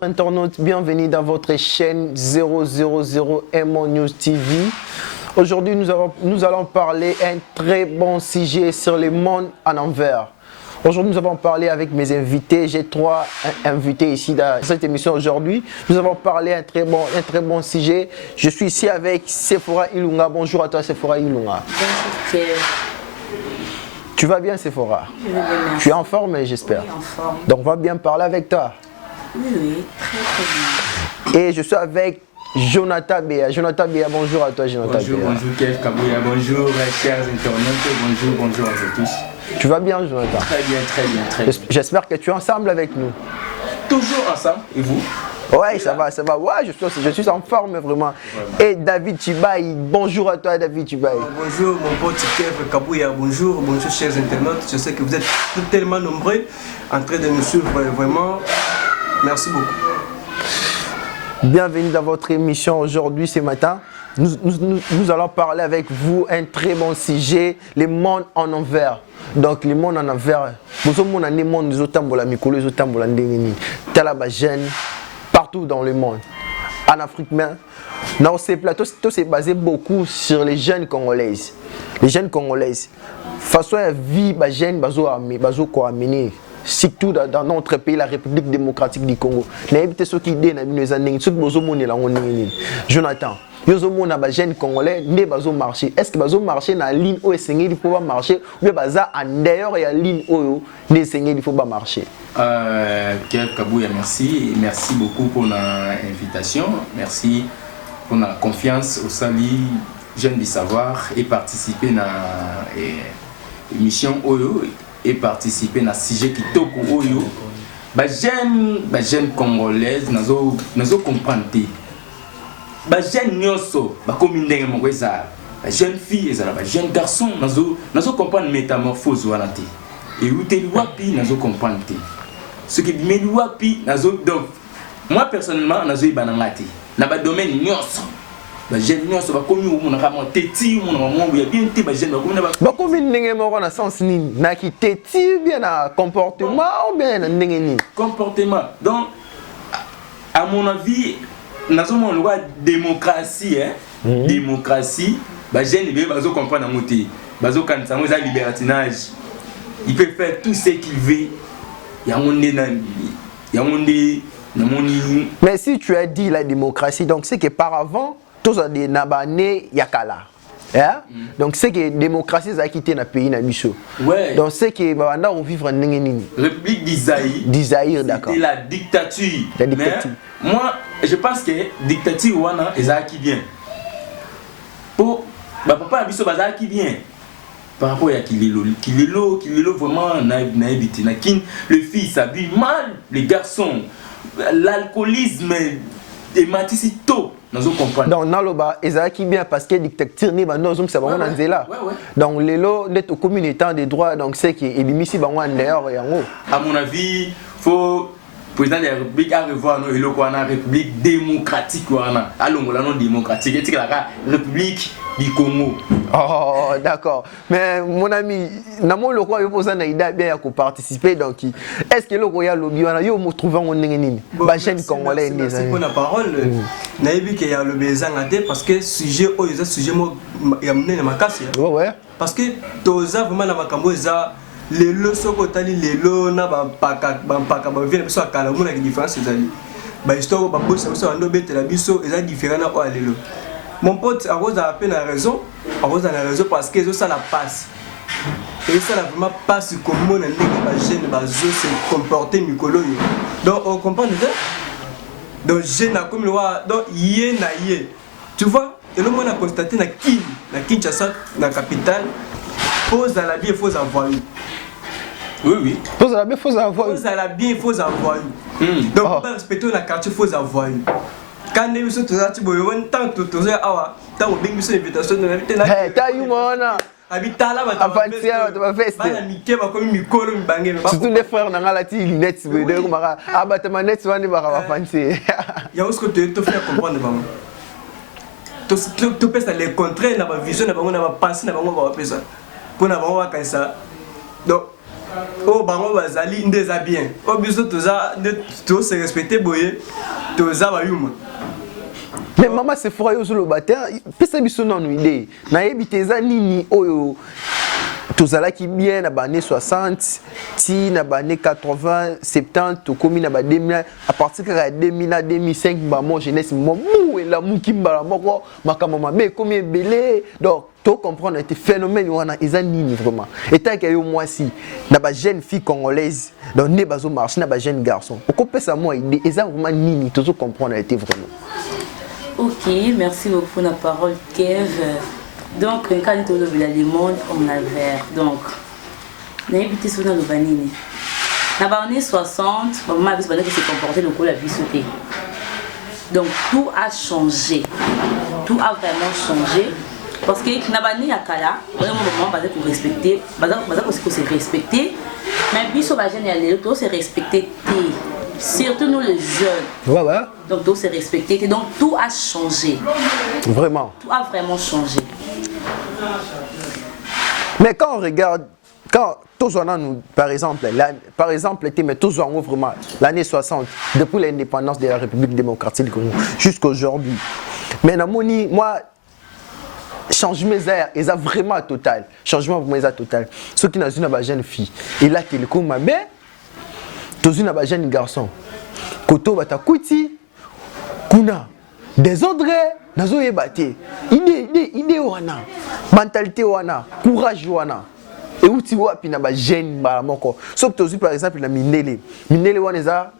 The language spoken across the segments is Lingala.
Internautes, bienvenue dans votre chaîne 000 MO News TV. Aujourd'hui, nous allons parler un très bon sujet sur le monde en envers. Aujourd'hui, nous avons parlé avec mes invités. J'ai trois invités ici dans cette émission aujourd'hui. Nous avons parlé un très bon sujet. Je suis ici avec Sephora Ilunga. Bonjour à toi, Sephora Ilunga. Bonjour. Tu vas bien, Sephora? Je vais bien, merci. Tu es en forme, j'espère? Oui, en forme. Donc, on va bien parler avec toi. Oui, très bien. Et je suis avec Jonathan Béa. Jonathan Béa, bonjour à toi, Jonathan Bonjour, Béa. bonjour Kev Kabouya, bonjour chers internautes, bonjour à vous tous. Tu vas bien, Jonathan? Très bien. J'espère que tu es ensemble avec nous. Toujours ensemble, et vous? Ouais, ça va. Ouais, je suis en forme vraiment. Et David Chibaï, bonjour à toi, David Chibaï. Bonjour mon pote Kev Kabouya, bonjour chers internautes. Je sais que vous êtes tellement nombreux en train de nous suivre, vraiment. Merci beaucoup. Bienvenue dans votre émission aujourd'hui, ce matin. Nous allons parler avec vous un très bon sujet, le monde en envers. Donc, le monde en envers, nous avons un monde, nous avons partout dans le monde. En Afrique même, dans ces plateaux, tout s'est basé beaucoup sur les jeunes congolaises. Les jeunes congolaises. Façon de vie, les jeunes, amener. Surtout dans notre pays, la République démocratique du Congo. Jonathan, les jeunes congolais ne marcher. Est-ce que les marcher dans la ligne où il faut marcher ou bien en dehors de la ligne où il faut marcher? Kev Kabouya, merci. Merci beaucoup pour l'invitation. Merci pour la confiance au Sali Jeunes du Savoir et participer à l'émission Oyo. Et participer à ce sujet qui toque au yo. Jeune congolaise, nazo comprendre. Jeune nyoso, comme ndenge moko eza. Jeune fille eza, jeune garçon, nazo comprendre métamorphose wana te. Et uteli wapi nazo comprendre te. Ce qui me wapi nazo donc moi personnellement nazo ibananga te. Na ba domaine nyoso. Jeune nyoso ba komi o mona kama teti mona mo ya bien te jeune ba komi na ba komi ndenge moko na sens nini na ki teti bien na comportement ou bien na ndenge nini comportement. Donc à mon avis nazo mon loi démocratie démocratie ba jeune be bazo comprendre moté bazo kanisa mo za libertinage. Il peut faire tout ce qu'il veut. Ya monde na moni. Mais si tu as dit la démocratie, donc c'est que par avant tous des nabané yakala. Yeah? Donc c'est que la démocratie a quitté le pays na biso. Ouais. Donc c'est que banda on vivre en République d'Isaïr, d'accord. C'était la dictature. La dictature. Mais moi je pense que dictature wana eza qui bien. Pour papa biso baza qui bien. Par rapport à Kilelo vraiment naïvité. Le fils s'habille mal, les garçons, l'alcoolisme et maticito. Donc naloba ezaki bien parce que dictature ni ba nozum ça bango nzela. Donc lelo net communauté des droits donc c'est que ebimisi bango en dehors yango. À mon avis, faut président de la République à revoir nos eloko na République démocratique wana. Alongola non démocratique et la République du Congo. Oh d'accord. Mais mon ami, namo loko yo posa na ida bien ya ko participer donc est-ce que loko ya lobby wana yo mo trouver on ndenge nini? Ba jeune congolais ni ça. C'est pour la parole. Naïbi que ya lobby zangate parce que sujet o eza sujet mo ya mnene makasi. Ouais. Parce que toza vraiment na makambo eza lelo soko tali lelo na ba paka ba vient biso akala mona ki différence ezali. Ba histoire ba bossa biso ando betela biso eza différent na o lelo. Mon pote Arose a peine raison. Arose a raison parce que ça la passe. Et ça la vraiment passe comme on a dit que les jeunes se comporter Mikolo. Donc on comprend déjà. Donc jeune a comme le roi donc yé na yé. Tu vois, et le monde a constaté na Kinshasa, la capitale, pose à la bien faux avoir. Oui. Pose à la bien faux avoir. Pose à la bien faux avoir. Donc pas respecter la quartier faux avoir. Quand nous sommes tous à Tiboyon, tant que tous awa, tant au bingo sur l'invitation de l'invité. Hey, t'as eu mon Habitala va avancer à la fête. Bana Mickey va comme Mikolo Mbangé. Surtout les frères dans la télé lunettes, vous devez mara abattement net souvent ne va pas avancer. Il y a aussi que tu te fais comprendre maman. Tu peux ça les contrer na ba vision na ba na ba pensée na ba va faire ça. Pour na ba va ça. Donc oh bango bazali ndeza bien oh biso toza to se respecter boye toza bayuma. Mais maman c'est fort yo le bataire pesa biso nanu idée na yebiteza nini oyo tozala ki bien na années 60 ti na années 80 70 to komi na 2000 à partir de 2000 à 2005 ba mon jeunesse mo et la mukimbala moko makamama mais comme belé donc to comprendre était phénomène wana eza nini vraiment et tant que yo moi si na ba jeune fille congolaise donc ne bazo marcher na ba jeune garçon on pesa moi idée eza vraiment nini to comprendre était vraiment. Ok, merci beaucoup pour la parole, Kev. Donc, quand on est le monde, on a le vert. Donc, on a habité sur le banini. Dans les années 60, maman a vu que se comportait le coup la vie sautée. Donc, tout a changé. Tout a vraiment changé. Parce que dans les années Yakala, on a un moment pour respecter, pour se respecter. Mais puis, sur la génération, tout se respecter. Surtout nous les jeunes. Ouais, ouais. Donc tout s'est respecté. Donc tout a changé. Vraiment. Tout a vraiment changé. Mais quand on regarde, quand tous on a nous, par exemple, mais tous on vraiment l'année 60, depuis l'indépendance de la République démocratique du Congo jusqu'aujourd'hui. Mais moi, changement est vraiment total. Changement vraiment est total. Ceux qui n'ont une jeune fille, et là qui le coup ma mère. Tous un jeune garçon. Koto batakuti kuna désordre nazo yebate. Idée wana, mentalité wana, courage wana. Et outi wapi na ba jeune ba moko. Sauf que par exemple na Mindele. Mindele wana za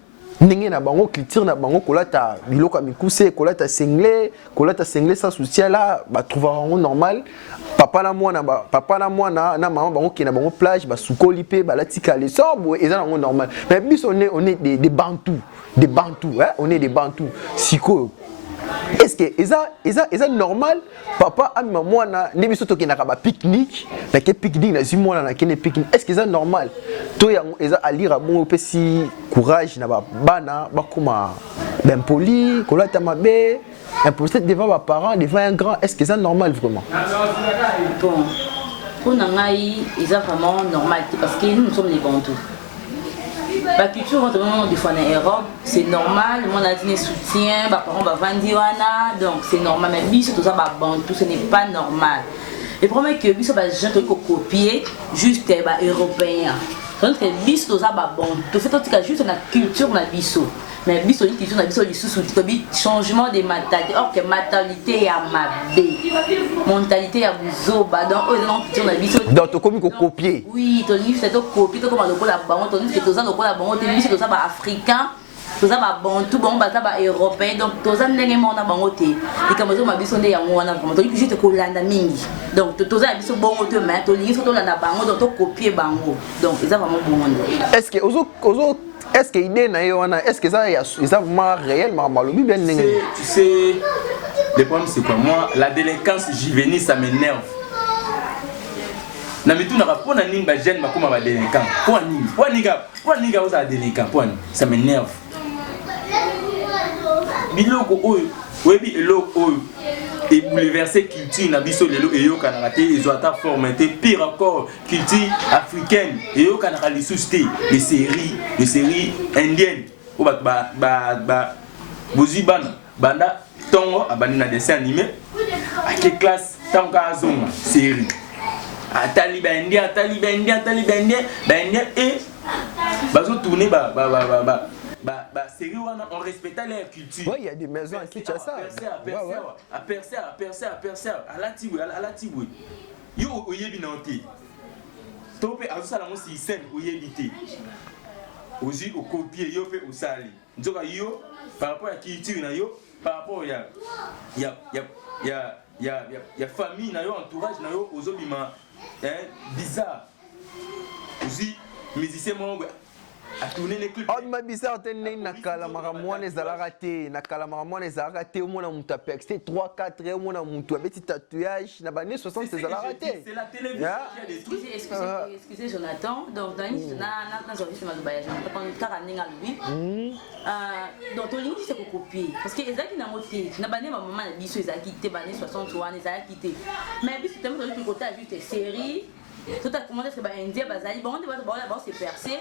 ndenge na bango culture na bango kolata biloko mikuse, kolata sengle sa social là ba trouveront normal. Papa na mwana na maman bango qui na bango plage ba sukoli pe ba latika les sobres et ça normal. Mais bis on est des bantous, hein, on est des bantous. Siko. Est-ce que est normal papa a maman na ne biso to ke na ba pique-nique, na ke pique-nique na zimona na ke ne pique-nique. Est-ce que c'est normal? To ya a lire bon pe si courage na ba bana ba kuma ben poli, kolata mabe. Imposé devant mes parents, devant un grand, est-ce que c'est normal vraiment? Bon, pour nous, c'est vraiment normal parce que nous sommes les Bantous. La culture, des fois en Europe, c'est normal, mon adine soutien, mes parents vont vendre, donc c'est normal, mais bis tout ça, Bantou, ce n'est pas normal. Le problème est que bis, les gens qui copier juste européens. Donc, bis tout ça, Bantou, c'est juste la culture, la biso. Mais biso ni culture na biso lisusu tikobi changement de mentalité or que mentalité ya mabe mentalité ya buzoba donc eux non culture na biso donc to komi ko copier oui to ni c'est to copier to comme lokola bango to ni c'est to za lokola bango te biso to za ba africain to za ba bantu bango ba za ba européen donc to za ndenge mona bango te ikamazo mabiso nde ya mwana vraiment to ni juste ko landa mingi donc to za biso bongo te mais to li to landa bango donc to copier bango donc c'est vraiment bon. Est-ce que est-ce que l'idée est-ce que ça est vraiment réel tu sais, le problème c'est quoi? Moi, la délinquance juvénile ça m'énerve. Ça m'énerve. Et bouleverser culture na biso lelo et yo kanarate ils ont ta formaté pire encore culture africaine et yo kanara les susté les séries indiennes ou ba bozibana banda tongo abandi na dessin animé à quelle classe tanka azonga série à taliban indien et bazo tourner série on respectait leur culture. Oui, il y a des maisons qui font ça. À percer, à la tiboué. Yo oyebi nanti. Topé azosala mo système oyebité. Ozi au copier yo pe osali. Nzoka yo par rapport à culture na yo, par rapport ya famille na yo, entourage na yo ozobima bizarre. Ozi musicien mo a tourner les clips. On m'a bizarre tenir na kala maramone ezalaka na kala maramone ezalaka te omona mutu a percé 3-4 omona mutu a petit tatouage na bane 60 ezalaka te. C'est la télévision qui a des trucs. Excusez Jonathan, donc dans na journaliste malobaya Jonathan quand karaninga lui. Donc to lingi c'est ko copier parce que ezaki na moté na bane maman na biso ezaki te bane 60 wana ezaki te. Mais biso tellement de côté juste série tout a commencé que indien bazali bon on se percer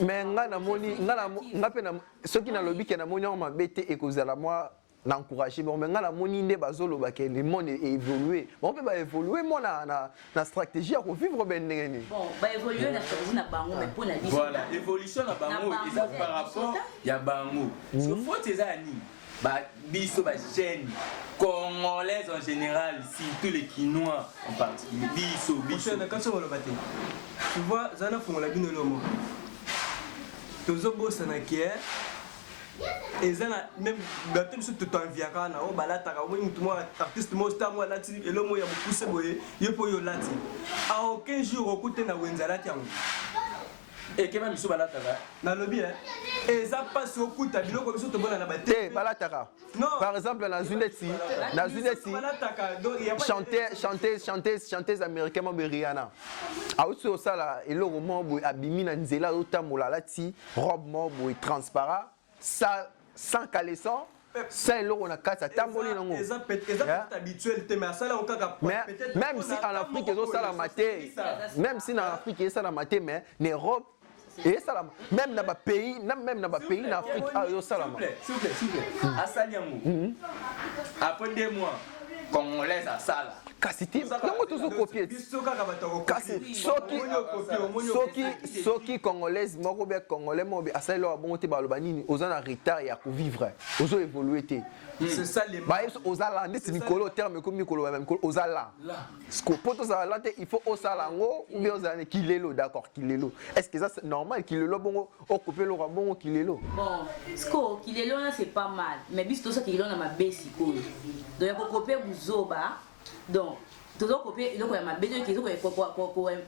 mais nga na moni nga pe na ceux qui na lobby ke na moni on m'a bêté et cause la moi n'encourager bon mais nga na moni nde bazolo ba ke le monde évoluer bon peut ba évoluer moi na stratégie à vivre ben ndengeni bon ba évoluer na stratégie na bango mais pour na vie voilà évolution na bango et ça par rapport ya bango parce que faut ces années bah biso ba jeunes congolais en général surtout les quinois en particulier biso na quand on le batté tu vois zana fongola bino lomo tozo bossa na kier ezana même batem sur tout en viaka na o balata ka mo mutu mo artiste mo star mo lati elomo ya bokuse boye yepo yo lati a aucun jour okute na wenzala ti yango et que même biso balata ka na lobby eza passe okuta biloko biso to bona na baté balata ka par exemple na Zuneti chanteuse américaine mo Rihanna a aussi au sala eloko mo boy abimi na nzela otambola lati robe mo boy transparent ça sans caleçon ça eloko na kati atamboli nango eza peut-être habituel te mais ça on kaka peut-être même si en Afrique ezo sala maté même si en Afrique ezo sala maté mais les robes et ça même dans ba pays en Afrique ezo sala s'il vous plaît à Saliamu après 2 mois congolais à sala kasi ti nango tozo copier kasi soki congolaise moko be congolais mo be asali lo bongo te baloba nini oza na retard ya ko vivre ozo évoluer te c'est ça les ba ozala ndeti mikolo terme comme mikolo ba mikolo ozala sko poto za la te il faut osala ngo ou bien ozala kilelo d'accord kilelo est-ce que ça c'est normal kilelo bongo o couper lo bongo kilelo bon sko kilelo là c'est pas mal mais biso ça kilelo na mabesi ko donc ya ko couper buzoba donc toujours copier et donc il y a ma belle qui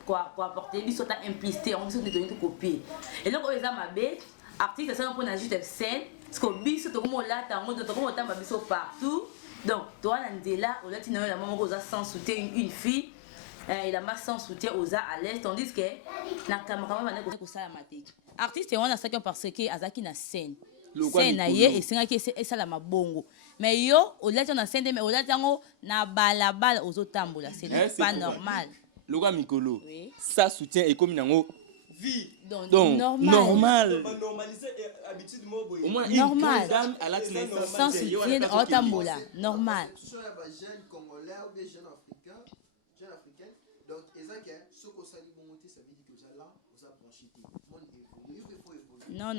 quoi apporter biso ta implicité on biso de donner tout copier et donc ils a ma belle artiste ça on prend juste scène parce que biso to comme là ta mode to comme ta biso partout donc toi là au là tu n'as la maman aux sans soutien une fille il a masse sans soutien aux à l'aise tandis que na caméra va na ko ça la maté artiste on a ça parce que azaki na scène scène na ye et singa ki ça la mabongo mais yo au-delà de na scène mais au-delà tango na balabala ozotambola c'est pas normal loka mikolo ça soutient et comme nango vie donc normal normaliser habitude mo boy au moins normal dame à la naissance sans soutien otambola normal sur ya ba jeune congolais ou bien jeune africain donc ezaka soko sali bongo te ça veut dire que là vous a branché monde évolue non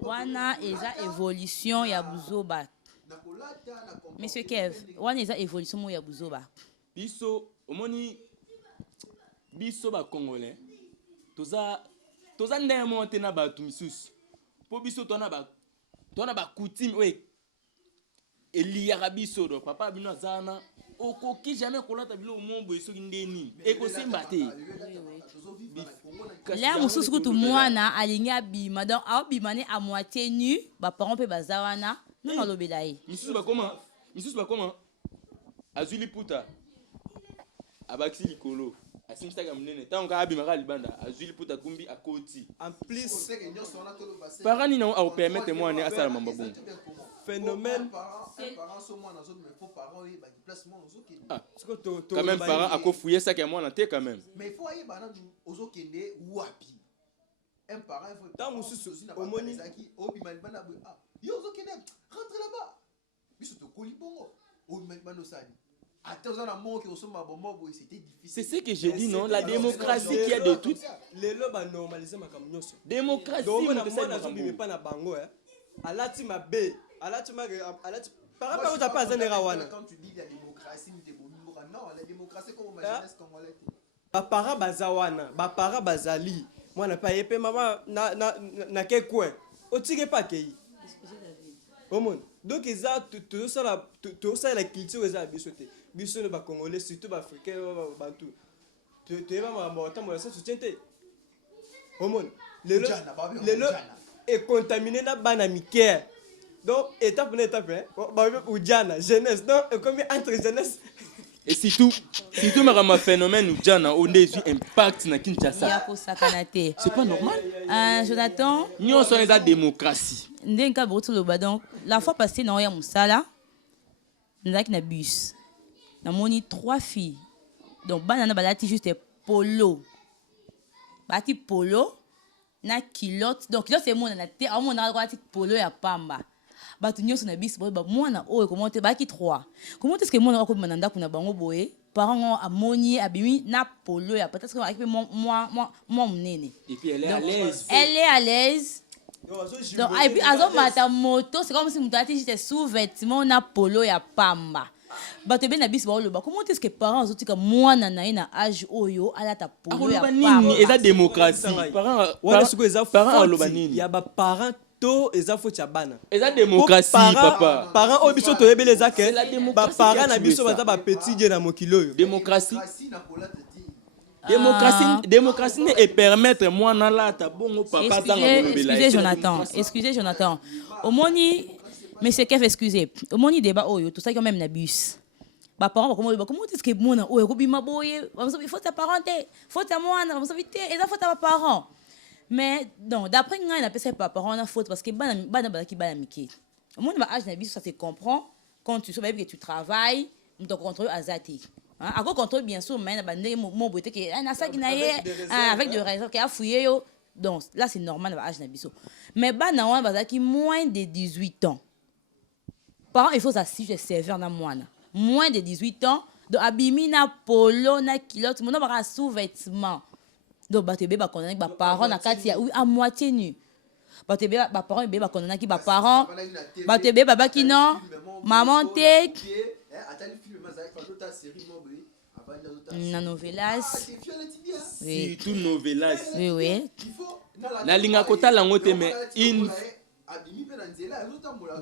wana eza évolution ya buzoba monsieur Kev wana eza évolution mo ya buzoba biso omoni biso ba congolais toza ndenge monte na bato misusu po biso tona ba coutume we eliaka biso do papa bino azana okoki jamais kolata bilo mombo esoki ndeni ekosemba te là mosusu kutu mwana alingi abima donc abima ne à moitié nu ba parents pe bazawana non alobela ye misusu bakoma azuli puta abakisi likolo asimsaka munene tango ka abimaka libanda azuli puta kumbi akoti en plus parani na au permettre moi ne asala mamba bon phénomène quand même parent akofouiller ça que moi na te quand même mais il faut aller bana ozokende wapi un parent il faut dans mususu omoni obima libanda ah yo ozokende rentre là-bas biso to kolibongo obima libanda osali. C'est ce que j'ai dit, non? La démocratie qui a de tout. Les lobes ont normalisé ma communauté. Démocratie, on a pas na bango. Alati ma B, alati ma par rapport au Japon, quand tu dis la démocratie, non, la démocratie comme ma jeunesse congolaise. Bapara bazawana, bapara bazali. Moi na pas épé maman na ke quoi. Otike pas kei. Omon. Donc ils a tout ça la culture ils a bisoté. Biso le congolais surtout africain bantou. Tu vas m'aborder moi ça soutient te. Omon. Le est contaminé na banamike. Donc étape par étape ou Diana jeunesse donc comme entre jeunesse et surtout ma phénomène ou Diana on des impact na Kinshasa. C'est pas normal. Jonathan, nous sommes la démocratie. Ndenka botu lo badon la fois passée na ya musala ndaki na bus. Na moni 3 filles. Donc banana balati juste polo bati polo na kilote donc kilote emona na te amona bati polo ya pamba bato nyonso na biso ba mwana oyo comment te baki 3 comment est-ce que mwana ko mananda kuna bango boye parents amoni abimi na polo ya peut-être que avec moi munene et puis elle est à l'aise donc et puis azomata moto c'est comme si mutati j'étais sous-vêtement na polo ya pamba bato be na biso ba comment est-ce que parents azotika mwana na ina âge oyo alata polo ya pamba eza démocratie parents aloba nini ya ba parents to eza fo tia bana eza démocratie papa parents o biso to yebele za ke ba parents na biso baza ba petit je na mokilo yo démocratie et permettre moi na lata bongo papa excusez Jonathan omoni monsieur Kev excusez omoni débat oyo tout ça quand même na bus ba parents comment est-ce que mona oyo ko bima boye il faut ta parenté faut ta mwana faut vite et ça faut ta parents mais donc d'après nga na pesa pa parents na faute parce que bana bazaki bana miki omoni ba âge na bus ça se comprend quand tu sais que tu travailles donc contrôle azati à quoi contrôle bien sûr mais na bande mon beauté que na ça qui na avec de raisons qui a fouillé yo donc là c'est normal na âge na biso mais bana wana bazaki moins de 18 ans parents il faut ça si je sévère na mwana moins de 18 ans donc abimi na polo na kilote mon ba sous-vêtement donc batebe ba condamner ba parents na kati ya à moitié nu batebe ba parents be ba condamner ki ba parents batebe baba ki non maman te na novelas oui tout novelas oui na linga kotala ngote mais une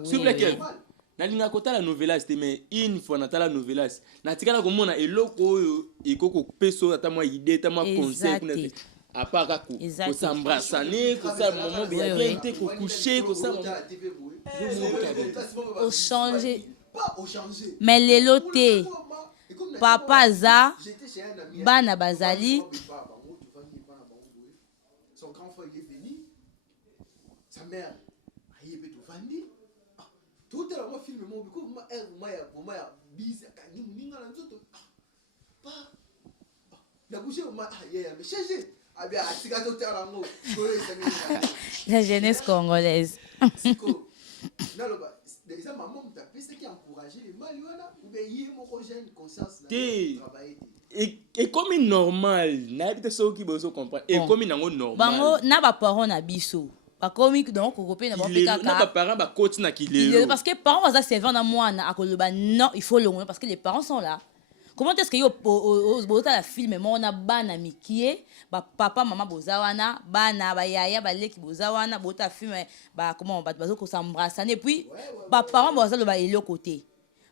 s'il vous plaît na linga kotala novelas te mais une fois na tala novelas na tikala komona eloko oyo ekoko peso ata moi idée ata moi conseil kuna à part ko s'embrasser ko ça moment bien te ko coucher ko ça au changer mais lelo te papa za bana bazali son grand frère il est venu sa mère ayebe to vandi tout est là moi filme mon beaucoup moi ya bise kanyi muninga na nzoto pas la bouche moi mais changer abi atika to tera ngo la jeunesse congolaise naloba déjà maman m'tapé c'est qui encourager les mal wana ou bien yé mon jeune conscience là travailler et comme normal na habite so ki bozo comprendre et comme nango normal bango na ba parents na biso ba komi donc kokopé na ba pika na ba parents ba koti na kilelo parce que parents baza servant na mwana akoloba non il faut l'honorer parce que les parents sont là. Comment est-ce que yo bota la film mais on a bana mikie ba papa maman bozawana bana ba yaya ba leki bozawana bota film ba comment ba bazo ko s'embrasser et puis ba parents boza le ba elo côté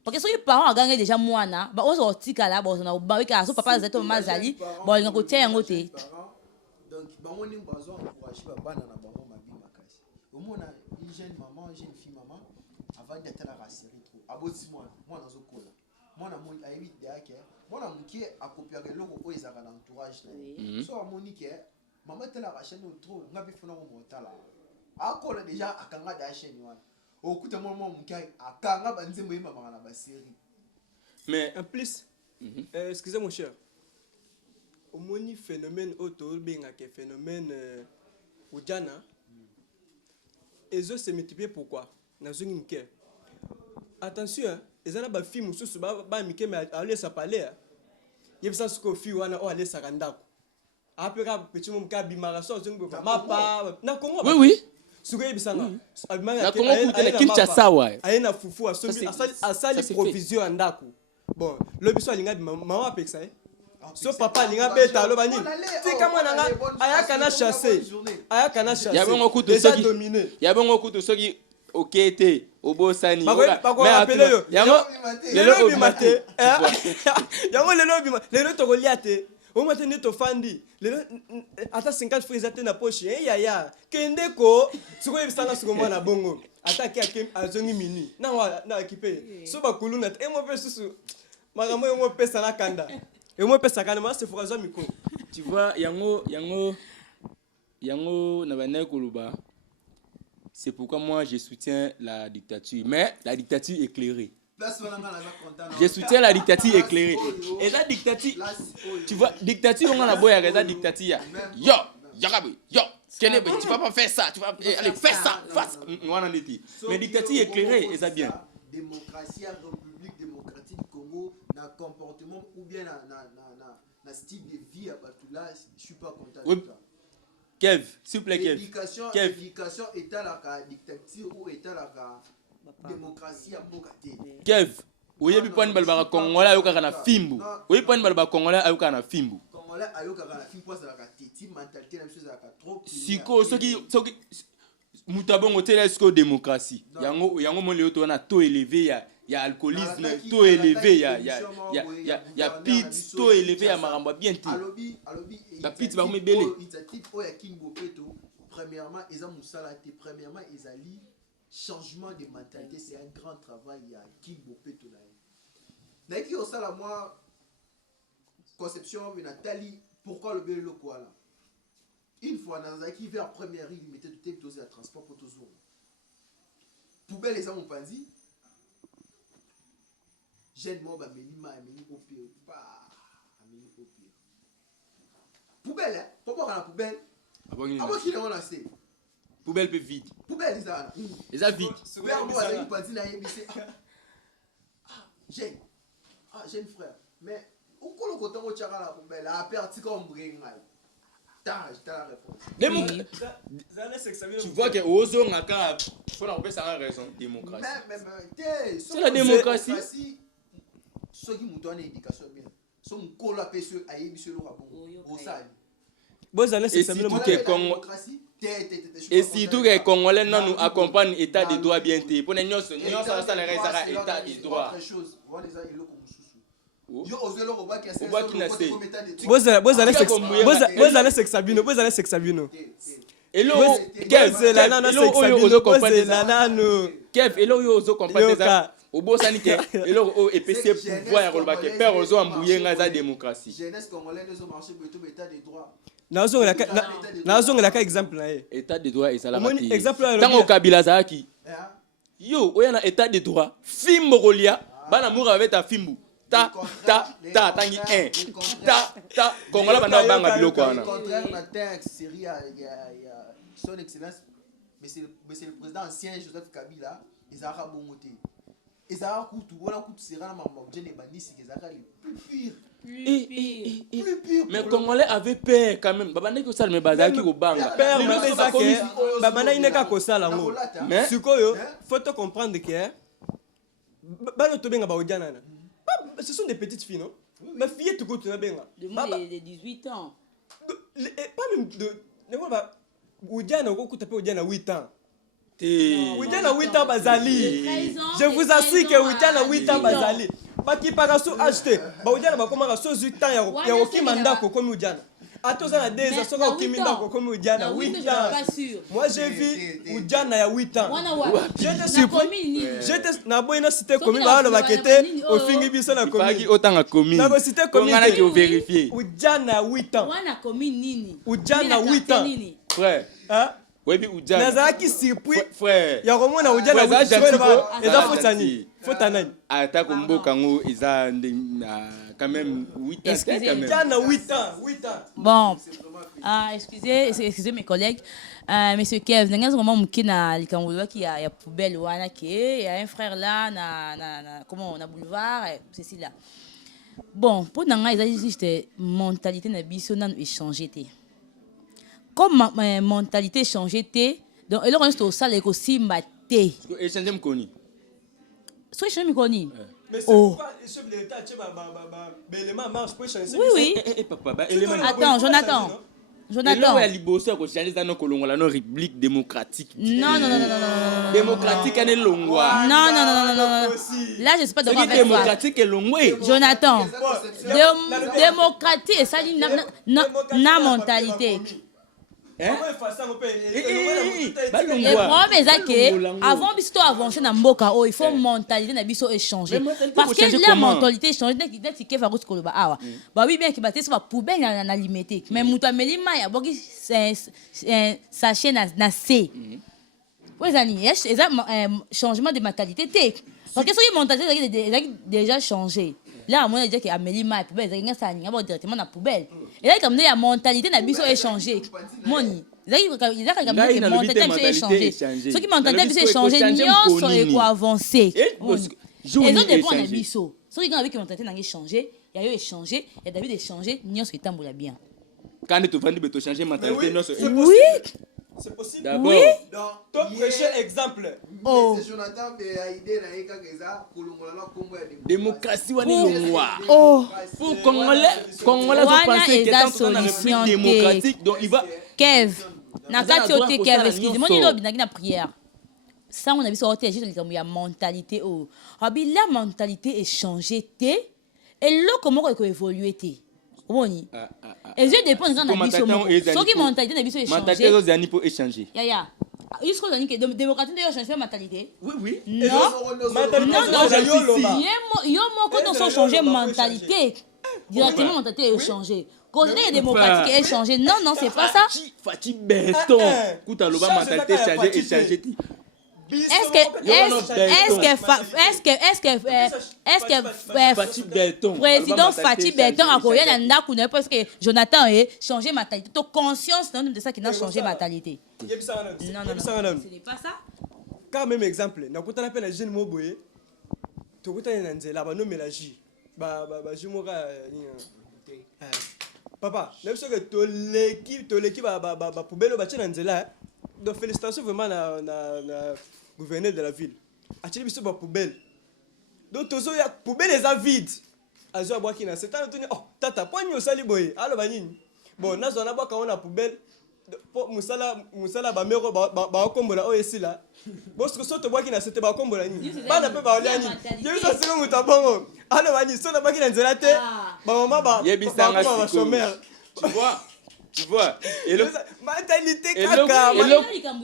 parce que si les parents a gagné déjà mwana ba o sortika là boza na ba wika so papa zeto mazali bo nga ko tia yango te donc bango ni bazo encourager ba bana na bango mabi makasi au mona une jeune maman une jeune fille maman avant d'être la série trop aboti moi nazo kola mwana mo ayebi yake mwana mukie akopiaka eloko oyo ezalaka na entourage na so amoni ke mama etalaka chaîne oyo trop ngapi funa ko motala akola déjà akanga da chaîne wana okuta mwana mukie akanga banzembo yemamaka na basérie mais en plus excusez mon cher omoni phénomène oyo tobengaka phénomène ujana ezo se multiplier pourquoi nazongi muke attention ezana ba film mususu ba mike me alesa pale yebisa suko fi wana o alesa kandako apeka petit mom ka bimara so zongo mapa na Congo oui suko yebisa na abimanga na Congo kutela Kinshasa wa ayena fufu asali provision andako bon lo biso alinga mama apeksa so papa alinga beta lo bani tika mwana nga ayaka na chasser yabongo kutu soki yabongo kutu soki okete obosani mais appelé yo lelo bimate yango lelo bimate lelo tokolia te o mate ne to fandi lelo ata 50 francs ate na poche ya kende ko siko ebisanga siko mwana bongo ataki akem azongi mini na équipe so bakulu na e mo pe susu makambo yo mo pesa na kanda e mo pesa kana ma se fokazo miko tu vois yango na bana koluba. C'est pourquoi moi je soutiens la dictature, mais la dictature éclairée. Je soutiens la dictature éclairée. Et la dictature, tu vois, dictature, on a la boya, la dictature. Yo, yo, tu vas pas faire ça, tu vas, allez, fais ça, face. Mais dictature éclairée, et ça bien. Démocratie, République démocratique du Congo, dans comportement ou bien dans style de vie à Batula, je suis pas content de ça. Kev, s'il vous plaît, Kev. Éducation est à la dictature ou est à la démocratie à Bokate. Kev, oui, puis pas une balbara congolais à Yokana Fimbu. Oui, pas une balbara congolais à Yokana Fimbu. Congolais à Yokana Fimbu, parce que la tête, mentalité, la chose à trop. Siko, ce qui. Moutabon hôtel est démocratie. Yango mon léo to na taux élevé, il y a alcoolisme, taux élevé, il y a pizza, taux élevé, il y a maramba bien tout. La pizza va me belé. Premièrement, ils ont musalate, premièrement, ils ont changement de mentalité, c'est un grand travail, il y a Kimbo Peto là. Naiki au sala moi conception Nathalie, pourquoi le belé quoi là? Une fois, dans qui vers première île, il mettait tout le temps à transport pour tout le monde. Poubelle, les hommes ont pas dit. Jeune mort, Mélima, Mélima au pire. Mélima au pire. Poubelle, hein? Pourquoi on a la poubelle? Avant qu'il ait lancé. Poubelle peut vide. Poubelle, ils ont. Ils ont vide. Jeune. Jeune frère. Mais, où qu'on le côté où tu as la poubelle, à perdre comme bringal. Tu vois que Ozo Naka, il faut appeler ça une raison démocratie. C'est la démocratie. Ceux qui m'ont donné l'éducation bien, ceux qui m'ont collé sur Aïe, monsieur le Rabon, au Sali. Et surtout que les Congolais nous accompagnent l'état de droit bien. Pour les gens, ça l'état de droit. Kev, et là, vous comprenez ça. Au beau sanique, et là, au EPC pouvoir, le père, aux hommes embrouillés dans la démocratie. Jeunesse congolaise, ils ont marché pour tout état de droit. Nazo la exemple là. État de droit et ça la mati. Exemple tant au Kabila Zaki. Yo, oya na état de droit. Fimbo rolia, bana moura avec ta fimbu. Ta tangi 1. Ta Kongola bana banga biloko wana. Contraire na texte série il y a son excellence monsieur le président ancien Joseph Kabila, ils a bongoté. Ils a kutu wala kutu sera na maman jene bandisi que zaka les plus pire. Mais Congolais avaient peur quand même. Babane ko sala me bazaki ko banga. Peur mais bazaki babana ineka ko sala ngo. Mais sikoyo faut te comprendre que bano to benga ba odiana na. Ce sont des petites filles, non? Ma fille tout côté benga. De 18 ans. Pas même de odiana ko taper odiana 8 ans. Odiana 8 ans bazali. Je vous assure que odiana 8 ans bazali. Baki paraso acheter. Ba odiana ba komaka so 8 ans ya okimanda ko comme odiana. Attends, à des ans, ça okimanda ko comme odiana 8 ans. Moi j'ai vu odiana ya 8 ans. Je te surpris. Je te na boina cité commune ba ba kete au fingi biso na commune. Faki autant à commune. Na cité commune. On a que vérifier. Odiana 8 ans. Wana commune nini? Odiana 8 ans. Frère. Hein? Oui, puis Oudjana. Nazaki surpris. Frère. Ya romona Oudjana 8 ans. Et ça faut tani. Faut tanani. Ata kombo kango isa quand même 8 ans quand même. Oudjana 8 ans. Bon. Excusez mes collègues. Monsieur Kev, vous avez vraiment mouké na likambo qui a poubelle wana qui il y a un frère là na comment on a boulevard ceci là. Bon, pour nanga ils juste mentalité na biso nan échanger té. Comme mentalité changé té donc alors on est au salle ko simba té. Échanger mkoni. So échanger mkoni. Mais c'est pourquoi le chef de l'État tu l'élément marche pour changer. Oui. Papa, attends, Jonathan. Jonathan. Et là, il faut changer dans nos république démocratique. Non. Démocratique, elle est longue. Non. Là, je ne sais pas de quoi faire. Démocratique est longue. Jonathan. Démocratique, ça dit na mentalité. Le problème est que avant biso avancer na mboka il faut mentalité na biso échanger parce que la mentalité change dès que va ko ba awa ba oui bien que ba te so ba poubelle na limité mais mutu ameli mai aboki sachet na C Oui, Zani, il y a un changement de mentalité. Parce que si la mentalité a déjà changé, là, on a dit qu'Amélie m'a poubelle, il y a directement dans la poubelle. Et là, comme la mentalité n'a pas changé. Moni. Il y a quand même la mentalité a changé. Ce qui mentalité a changé, nous sommes avancés. Et donc, des points de biseau. Ce qui a mentalité a changé, il y a eu échangé, il y a David échangé, nous sommes bien. Quand tu vas changer mentalité, oui. C'est possible. Oui. Top prochain exemple. Oh. Jonathan a idée démocratie wani longwa. Oh. Pour Congolais ont pensé que tant qu'on a république démocratique, donc il va. Kev, nakati ote Kev, excusez-moi, ni lobi na prière. Ça on a vu sortir juste la mentalité. Oh, abi la mentalité est changée et là comment on peut évoluer té. Boni. Et je dépend de la biso. Ce qui mentalité na biso est changée. Mentalité aux années pour échanger. Ya. Jusqu'aux années que démocratie doit changer mentalité. Oui. Non. Yo moko dans son changer mentalité. Directement mentalité est changée. Quand il y a démocratique est changé. Non, c'est pas ça. Fati béton. Écoute, l'oba mentalité changer. Président Fatih Béton a couru dans Ndakuna parce que Jonathan a changé mentalité. Tu as conscience de ça qui n'a changé mentalité. Non, ce n'est pas ça. Quand même exemple, na kutana pe na jeune moboye. Tu kutana na nzela ba no mélange. Ba jumora ni. Papa, même si tu l'équipe à poubelle, tu as nzela. Donc félicitations vraiment na gouverneur de la ville. Achili biso ba poubelle. Donc tozo ya poubelle les vide. Azo abwaki na c'est oh tata poigno sali boye. Alo banini. Bon nazo na bwaka ona poubelle. Po musala ba mero ba kombola o esila. Bon ce que so to bwaki na c'était ba kombola ni. Ba na pe ba oliani. Yebi so singo mutabongo. Alo bani so na bwaki na nzela te. Ba mama ba. Yebi sanga chômeur. Tu vois, et le mentalité caca,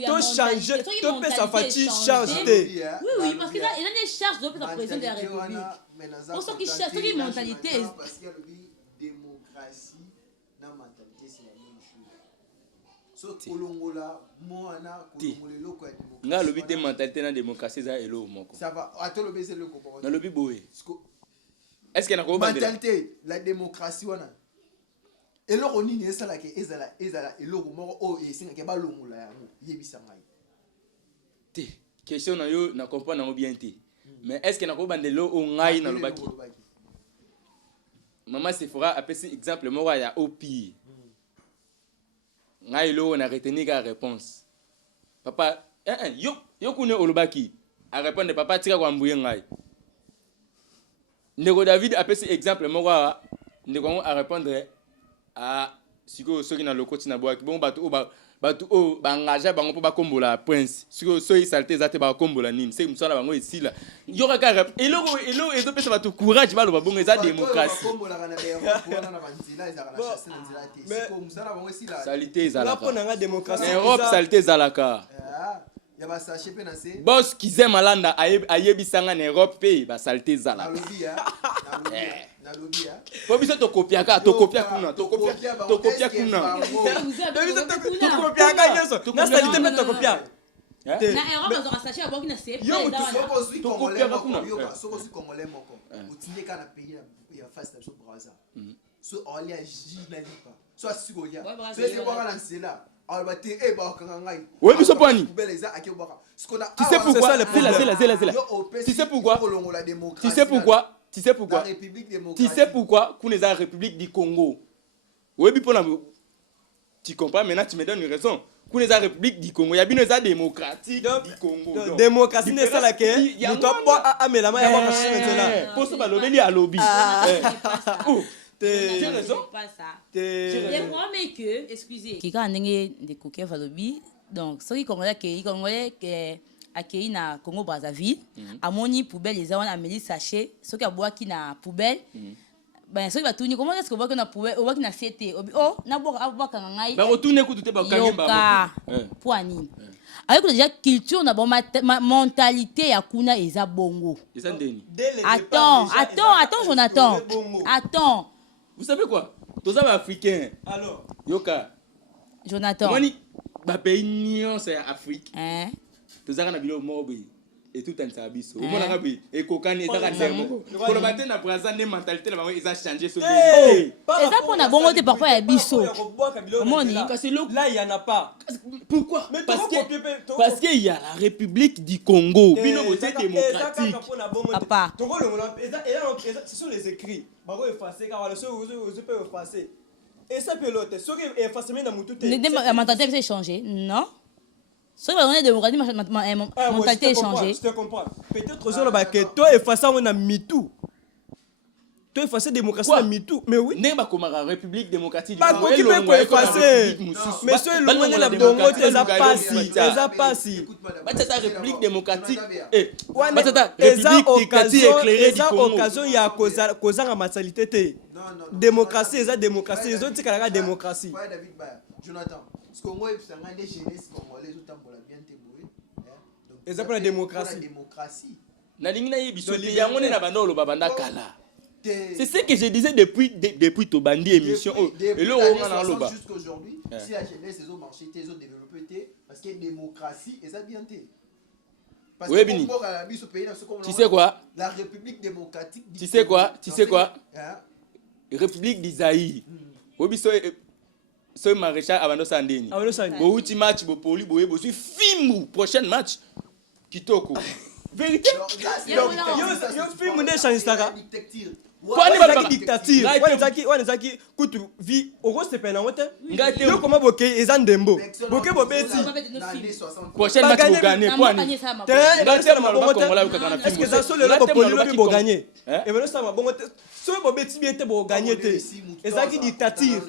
tout changer, tout peut sa fatigue changer. Oui, parce qu'il a des charges de la président de la République. Pour ceux qui cherchent une mentalité. Parce qu'il y a le démocratie, la mentalité, c'est la même chose. So Kolongola, Moana, Kolongolelo, quoi. Nga le but de mentalité na démocratie ça est là ça va. Attends le baiser le copain. Dans le but boé. Est-ce qu'il y a une mentalité, la démocratie, wana. Et là, on y est ça là que ezala et là mort oh et c'est que ba longola ya yebisa ngai. Té question na yo na comprendre bien té. Mais est-ce que na ko bandelo o ngai na lobaki? Maman Sephora a pris exemple moi ya opi. Ngai lo na retenir la réponse. Papa yo kune olobaki. A répondre papa tika kwa mbuye ngai. Nego David a pris exemple moi nego a répondre ah siko soki na lokoti na boaki bon batu o ba engager bango po ba kombola prince siko soki salté zate ba kombola nini c'est musala bango esila yoka ka elo ezo pesa batu courage ba lo ba bongo eza démocratie kombola kana ba pour na banzila ezaka na chasser na nzila te siko musala bango esila salité ezala là na démocratie Europe salité ezalaka ya ba sachet pe na se boss kize malanda ayebisanga na Europe pe ba salité ezalaka na lobby po biso to copia kuna na salité pe to copia na Europe on aura sachet aboki na se yo to copia kuna soko si congolais moko utinde kana pays ya face na Brazza so oli a jina lipa so asiko ya so c'est quoi là c'est là alors tu sais pourquoi qu'on est la République du Congo. Oui, tu comprends maintenant, tu me donnes une raison. Qu'on est la République du Congo, il y a bien une démocratie du Congo. Démocratie c'est ça là que nous doit pas amener la main à maintenant. Pour ça va lever à lobby. J'ai raison. Les problèmes que, excusez, qui quand on est des coquets à lobby, donc ceux qui congolais accueillis na Congo Brazzaville, à moni poubelle les gens amélie sachet, ceux qui a bois qui na poubelle, ben ceux qui va tourner comment est-ce que bois qui na poubelle, bois qui na CT, oh na bois quand ngai. Ben retourner coup tout est pas quand ba. Poani. Avec déjà culture na bon mentalité ya kuna eza bongo. Attends Jonathan. Attends. Vous savez quoi? Tous les Africains. Alors. Yoka. Jonathan. Moi, le pays c'est Afrique. tozaka na bilo mobe et tout en sabiso omona ngabi e kokani ezaka ndemo pour le matin na braza ne mentalité na bango ils ont changé ce eza pona bongo te parfois ya biso omoni kasi lo là il y en a pas. pourquoi parce que il y a la République du Congo bino côté démocratique papa ce sont les écrits bango effacer car le peut effacer et ça peut l'autre ce qui effacer même dans mutu te la mentalité s'est changé non ce qui est démocratie mentalité est changée je te comprends peut-être aujourd'hui que toi effacer on a mitou toi effacer démocratie na mitou mais oui n'est pas comme la République démocratique du pas Congo qui peut effacer mais ce le monde la bongo eza pasi batata République démocratique batata République dictature éclairée du Congo occasion ya kozanga mentalité te démocratie eza démocratie les autres c'est la démocratie David Baya Jonathan ce que moi c'est un des jeunesse congolais tout tambola bien te boy donc eza pour la démocratie na lingi na yebiso te yango ne na bandolo babanda kala. C'est ce que je disais depuis Tobandi émission. Et là, on a loba. Jusqu'aujourd'hui, si la jeunesse ont marché, ils ont développé, parce que la démocratie, et ça bien été. Parce oui, que tu sais quoi? La République démocratique. Tu sais quoi? République d'Isaïe. Oui, ce maréchal Abando Sandeni. Bo ulti match, bo poli, bo suis film prochain match. Kitoko. Vérité? Yo film ne change ça. Quoi ne dictature on ezaki kutu vi oko sepena wote ngate yo comment boke ezandembo boke bobeti prochain match vous gagnez point ngate maloba kongola yo kakana est-ce que ça solo le popoli lobi bo gagner et vraiment ça bongo so bobeti bien te bo gagner te ezaki dictature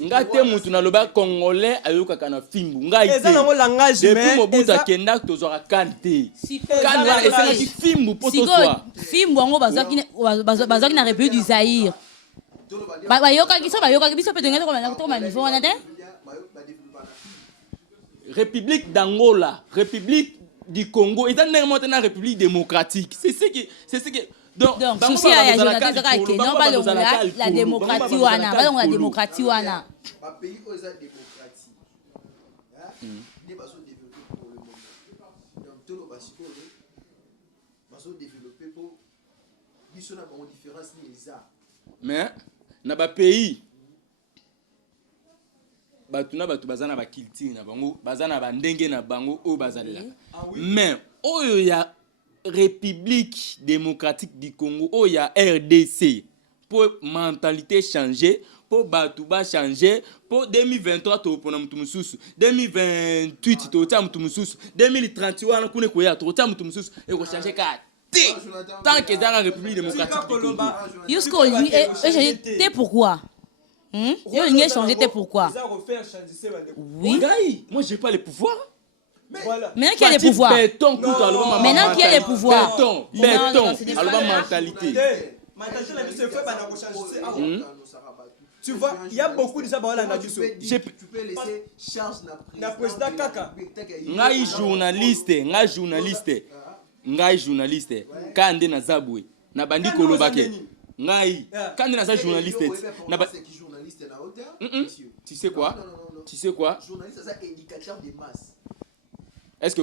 ngate mutu na loba congolais ayoka kana fimbu ngai te eza na mo langage mais depuis mobuta kenda tozora kante kana eza ki fimbu poto toi fimbu ngo bazaki na République du Zaïre bayokaki biso pe tongeza koma niveau wana te République d'Angola République du Congo eza ndenge na République démocratique c'est ce que donc souci ya Jonathan zaka ke non ba la démocratie wana ba la démocratie wana ba pays aux démocratie ne ba so développer pour le monde donc tout le basiko ba so développer pour biso na ba différence ni ça mais na ba pays batuna batu bazana ba culture na bango bazana ba ndenge na bango o bazalela mais oyo ya République démocratique du Congo oh ya RDC pour mentalité changer pour Batouba changer pour 2023 to pona mutu mususu 2028 to ta mutu mususu 2031 kune ko ya to ta mutu mususu e ko changer ka tant que dans la République démocratique du Congo jusqu'au et pourquoi yo ngé changer te pourquoi oui moi j'ai pas le pouvoir. Voilà. Maintenant qui a les pouvoirs. Maintenant qui a les pouvoirs. Béton. Alors mentalité. Tu vois, il y a beaucoup de ça dans la tu peux laisser charge na président Kaka. Ngai journaliste. Kande na zabwe. Na bandi kolobake. Ngai kande na za journaliste. Na ba journaliste na hauteur. Tu sais quoi? Journaliste c'est éducateur des masses. Est-ce que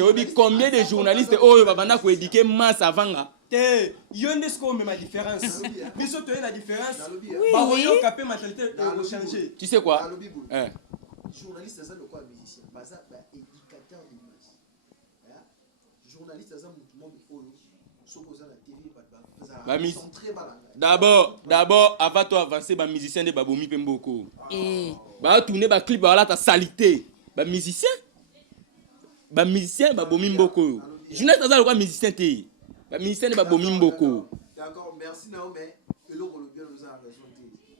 Obi combien de journalistes oyo babanda ko éduquer masse avant nga te yonde ce qu'on met ma différence biso to la différence ba yo capé mentalité de changer tu sais quoi journaliste ça le quoi musicien baza ba éducateur de masse journaliste ça mutumo oyo sokoza la télé ba ils sont très balanga d'abord avant toi avancer ba musicien de babomi pemboko ba tourner ba clip ba la ta salité ba musicien babomi mboko journaliste aza lokwa musicien te ba musicien ba bomi mboko d'accord merci nao mais eloko lo bien nous a raison te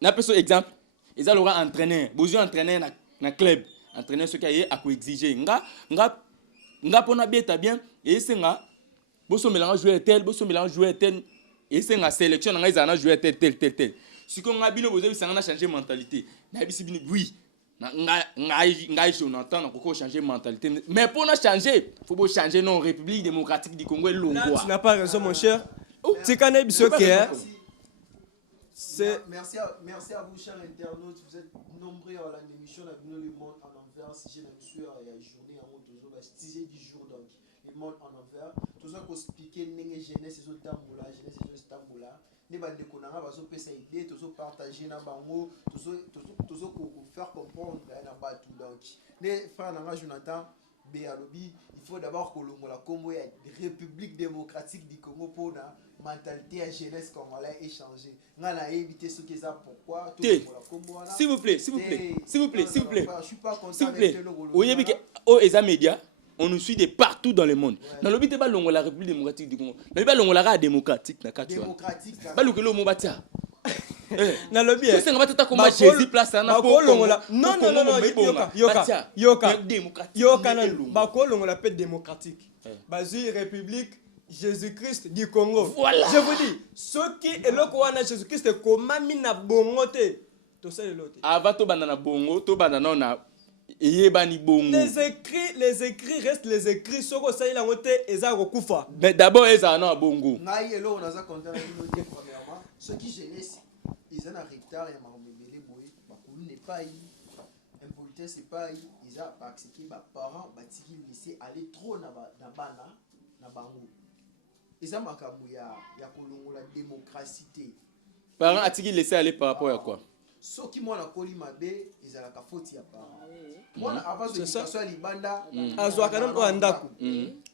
na peso exemple eza lokwa entraîneur besoin entraîneur na club entraîneur ce qui a ko exiger nga pona beta bien et senga boso melanga joueur tel et senga sélection nga izana joueur tel siko nga bino bozo bisanga na changer mentalité na bisi bino oui ngai Jonathan na koko changer mentalité mais pour na changer faut changer non République démocratique du Congo longwa tu n'as pas raison mon cher c'est quand même ce que Merci à vous, chers internautes. Vous êtes nombreux à l'émission de Le Monde en Envers. Si j'ai la journée en toujours, c'est du jour donc. Le Monde en Envers. Tout ça pour expliquer les jeunesse et tamboula, jeunesse et tamboula. Les bandes de konanga va se faire idée, tout ça partager na bango, tout ça pour faire comprendre na batu donc. Les frères nanga Jonathan Béalobi, il faut d'abord que la Congo est République démocratique du Congo pour la mentalité à jeunesse congolaise échanger. On a évité ce qui est ça pourquoi s'il vous plaît. Je suis pas content. S'il vous plaît. Oui, mais aux médias, on nous suit de partout dans le monde. Dans le but de la République démocratique du Congo. Dans le but de la démocratique na katwa. Démocratique. Ba le mo batia. Na lobby. C'est ngaba tata komba Jésus place na po. Non, yoka bakolongola paix démocratique. Bazi République Jésus-Christ du Congo. Voilà. Je vous dis, ceux qui eloko wana Jésus-Christ komami na bongote. To sait l'autre. Avant to banana bongo, to banana na yebani bongo. Les écrits restent les écrits soko ça il a ngote eza kokufa. Mais d'abord eza na bongo. Ngai elo on a ça content premièrement. Ceux qui jeunesse ils ont un recteur et maromebele boy bakulu n'est pas impolitesse c'est pas ils a parce que ba parents batiki lycée aller trop na bana na bango. Ils ont makambo ya kolongola démocratie. Parents atiki laisser aller par rapport à quoi? Ceux qui m'ont accolé ma bé, ils ont la faute ya parents. Moi avant de soit libanda azwa kana ko andako.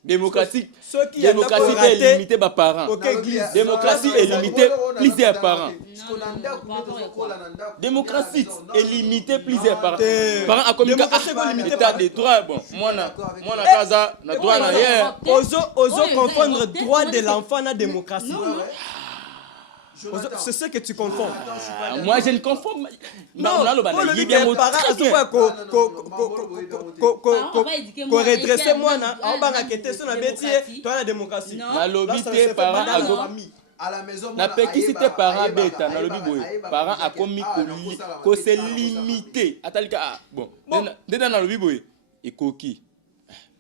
Démocratique. Démocratie est limitée par parents. OK, démocratie est limitée plusieurs parents. Démocratie est limitée plusieurs parents. Parents a communiqué l'état des droits bon. Moi na casa na droit na hier. Ozo confondre droit de l'enfant na démocratie. C'est ce que tu confonds. Moi je ne confonds non, il bien au ko redresser moi na on va raqueter sur la bêtise toi la démocratie. Na lobby tes parents à la maison na petite parents bêta na lobby boy parents a commis ko c'est limité atalika bon dedans na lobby boy et coquille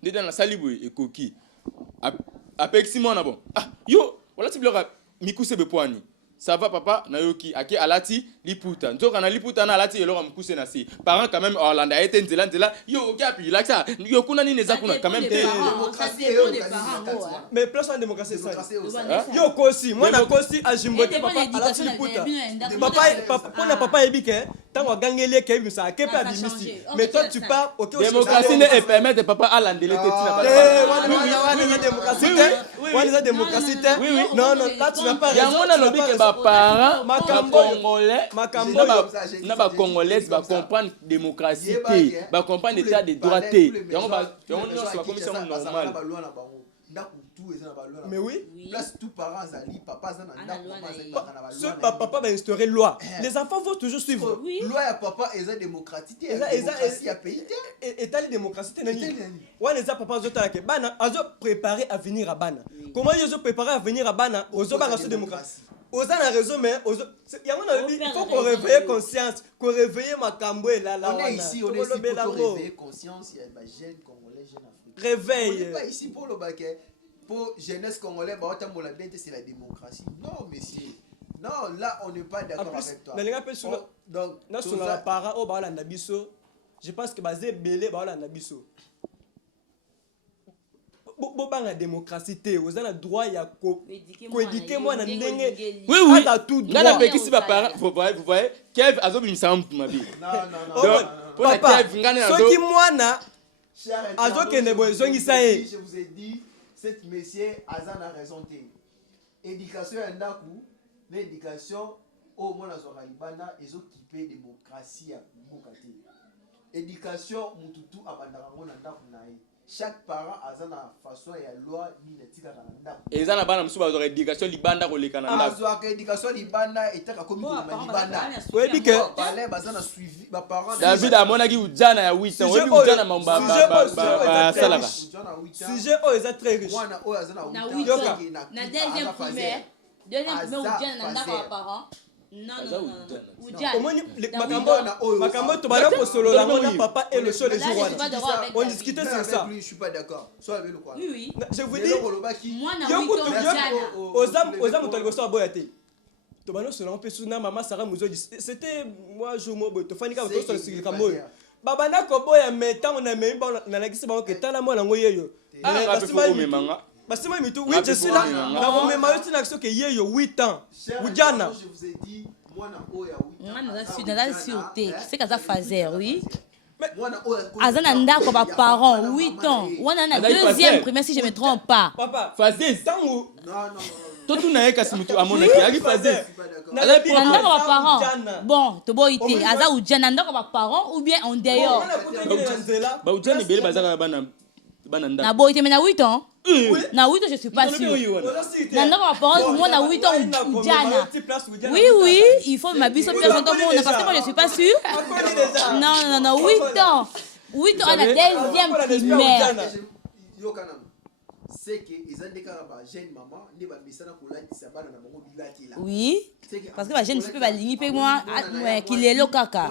dedans na sali boy et coquille apexi moi na bon yo voilà tu bloque mikuse bepoani. Ça va papa na yoki aki alati liputa nzoka na liputa na alati eloko mkuse na si parents quand même Hollande ete nzela yo kapi like ça yo kuna nini za kuna quand même mais place en démocratie ça yo kosi moi na kosi ajimbote papa alati liputa papa ebike tango gangeli ke bimsa ke pa bimisi mais toi tu pars OK démocratie ne permet papa à l'andele tetina pas démocratie non là tu n'as pas raison parents congolais na ba congolais ba comprendre démocratie ba comprendre l'état de droit yango ba commission normale mais oui place tout parents ali papa za na ce papa va instaurer loi les enfants vont toujours suivre loi ya papa eza démocratique démocratie ya pays et la démocratie nani wana eza papa zotala ke bana azo préparer à venir à bana comment ils ont préparé à venir à bana ozo banga sur démocratie oza na raison mais il faut qu'on réveille conscience qu'on réveille makambo et là on est ici pour réveiller conscience il y a des jeunes congolais jeunes africains réveil on n'est pas ici pour le baquet pour jeunesse congolais ba otambola bête c'est la démocratie non monsieur non là on n'est pas d'accord avec toi donc na sur la para o ba la ndabiso je pense que bazé belé ba la ndabiso bobanga démocratie te ozana droit ya ko éduquer moi na ndenge oui ngana pekisi ba parents vous voyez Kev azobimisa mtu mabi non papa soki mwana azokende boezongisa ye je vous ai dit cette monsieur azana raison te éducation ya ndaku l'éducation au mwana zwa libanda ezokipe démocratie ya mboka te éducation mututu abandaka ngo na ndaku na ye chaque parent a sa façon et loi ni ne tika na ndako ezana bana musuba zo éducation libanda ko leka na ndako azo éducation libanda etaka komi ko libanda webi ke balé bazana suivi ba parents David amona ki ujana ya 8 ans webi ujana mamba salaka sujet o eza très riche wana o azana na deuxième primaire ujana na ndako wa parents non makambo to bala ko solo la mona papa et le show les jours on discutait sur ça je suis pas d'accord soit avec le quoi oui je vous dis moi na ozam mutalibo so boya te Tobano selon pe suna maman Sarah Muzodi. C'était moi je mo boto fani ka to sur kamoy. Baba na ko boya mais tant on a même na la kisi ba ko tala mo na ngoyeyo. Ah ba manga. Basima mitu oui je suis là. Na ko me mayo tina que yeyo 8 ans. Ujana. Je vous ai dit moi na oya 8 ans. Moi na sûreté. C'est que ça faisait oui. Moi na oya. Azana ndako ba parents 8 ans. Wana na deuxième primaire si je me trompe pas. Papa, Fazé. tango. Non. Toi tu n'as qu'à se mutu à mon avis. Ali Fazé. Nandako ba parents. Bon, to boy ité. Aza ujana ndako ba parents ou bien en dehors. Ba ujani bele bazaka bana nda. Na boy ité mais na 8 ans. Na 8 ans je suis pas sûr. Nandako ba parents moi na 8 ans ujana. Oui, il faut m'habiller sur le monde parce que moi je suis pas sûr. Non, 8 ans. 8 ans à la deuxième primaire. C'est que ils ont des carabas jeune maman ne ba misana ko latisa bana na bango bilaki là. Oui. Parce que ma jeune peux pas ligner pe moi qu'il est le kaka.